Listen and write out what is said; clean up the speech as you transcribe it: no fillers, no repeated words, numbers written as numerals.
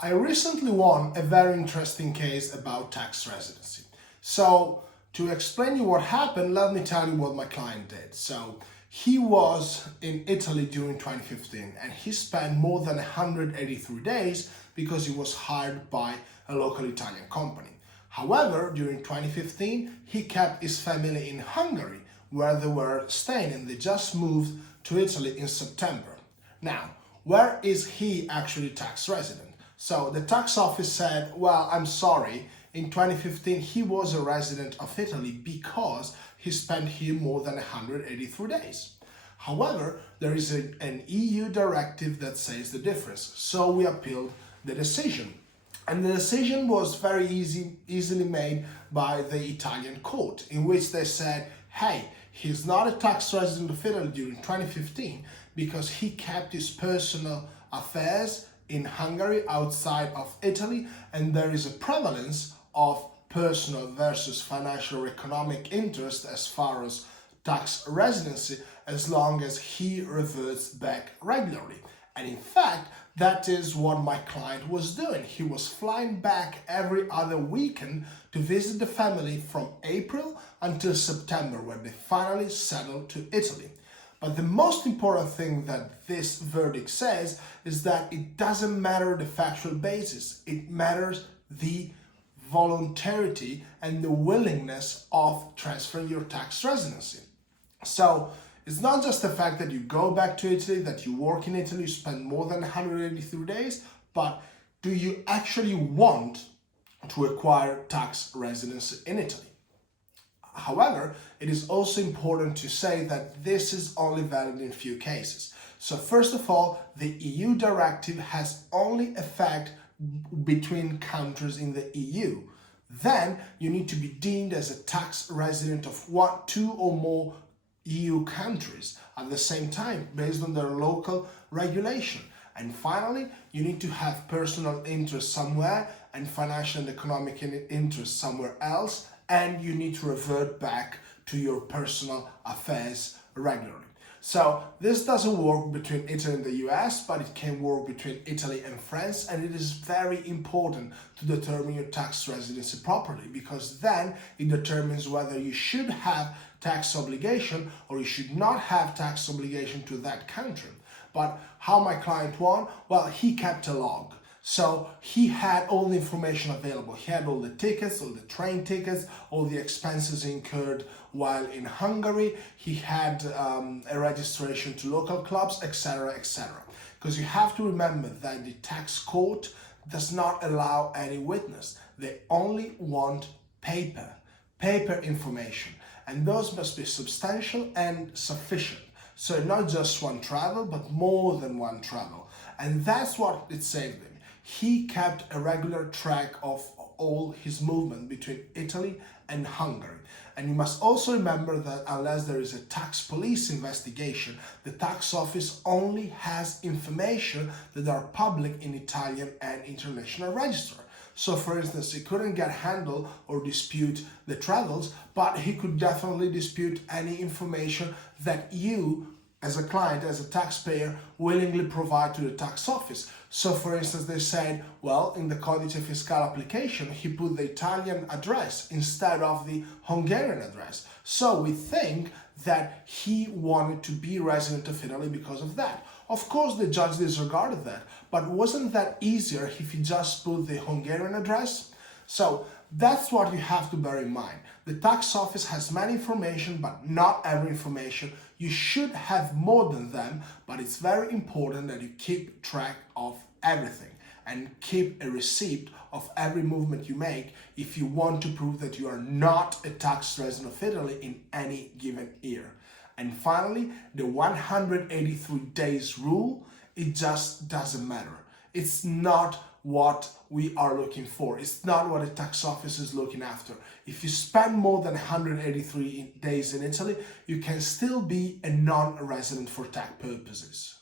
I recently won a very interesting case about tax residency. So to explain you what happened, let me tell you what my client did. So he was in Italy during 2015 and he spent more than 183 days because he was hired by a local Italian company. However, during 2015, he kept his family in Hungary where they were staying and they just moved to Italy in September. Now, where is he actually tax resident? So the tax office said, well, I'm sorry, in 2015 he was a resident of Italy because he spent here more than 183 days. However, there is an EU directive that says the difference, so we appealed the decision. And the decision was very easily made by the Italian court, in which they said, hey, he's not a tax resident of Italy during 2015 because he kept his personal affairs in Hungary outside of Italy, and there is a prevalence of personal versus financial or economic interest as far as tax residency as long as he reverts back regularly. And in fact, that is what my client was doing. He was flying back every other weekend to visit the family from April until September, when they finally settled to Italy. But the most important thing that this verdict says is that it doesn't matter the factual basis. It matters the voluntarity and the willingness of transferring your tax residency. So it's not just the fact that you go back to Italy, that you work in Italy, you spend more than 183 days, but do you actually want to acquire tax residency in Italy? However, it is also important to say that this is only valid in few cases. So first of all, the EU directive has only effect between countries in the EU. Then you need to be deemed as a tax resident of two or more EU countries at the same time based on their local regulation. And finally, you need to have personal interest somewhere and financial and economic interest somewhere else, and you need to revert back to your personal affairs regularly. So this doesn't work between Italy and the US, but it can work between Italy and France, and it is very important to determine your tax residency properly, because then it determines whether you should have tax obligation or you should not have tax obligation to that country. But how my client won? Well, he kept a log. So he had all the information available. He had all the tickets, all the train tickets, all the expenses incurred while in Hungary. He had a registration to local clubs, etc., etc. Because you have to remember that the tax court does not allow any witness. They only want paper information. And those must be substantial and sufficient. So not just one travel, but more than one travel. And that's what it saved him. He kept a regular track of all his movement between Italy and Hungary. And you must also remember that unless there is a tax police investigation, the tax office only has information that are public in Italian and international register. So for instance, he couldn't get handle or dispute the travels, but he could definitely dispute any information that you, as a client, as a taxpayer, willingly provide to the tax office. So for instance, they said, well, in the Codice Fiscale application, he put the Italian address instead of the Hungarian address. So we think that he wanted to be resident of Italy because of that. Of course, the judge disregarded that, but wasn't that easier if he just put the Hungarian address? So that's what you have to bear in mind. The tax office has many information, but not every information. You should have more than them, but it's very important that you keep track of everything and keep a receipt of every movement you make if you want to prove that you are not a tax resident of Italy in any given year. And finally, the 183 days rule, it just doesn't matter. It's not what we are looking for. It's not what a tax office is looking after. If you spend more than 183 days in Italy, you can still be a non-resident for tax purposes.